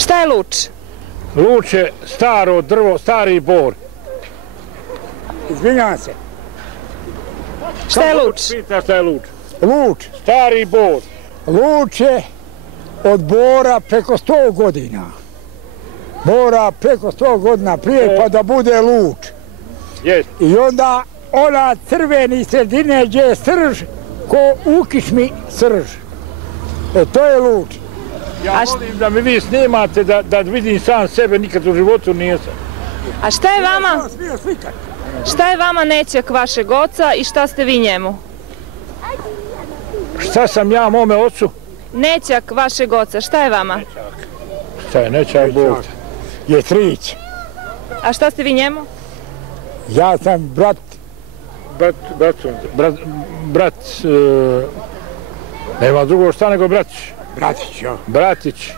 Šta je luč? Luč je staro drvo, stari bor. Izvinjavam se. Šta je luč? Pita šta je luč. Luč. Stari bor. Luč je od bora preko 100 godina. Mora preko 100 godina prije pa da bude luč. Jest. I onda ona crveni sredine gdje je srž, ko u kičmi srž. To je luč. Ja volim da mi vi snimate, da vidim sam sebe, nikad u životu nisam. A šta je vama nećak vašeg oca i šta ste vi njemu? Šta sam ja mome ocu? Nećak vašeg oca, šta je vama? Šta je nećak Bog? Je strić. A šta ste vi njemu? Ja sam brat. Brat, nema drugo šta nego bratić. Bratić, jo. Bratić.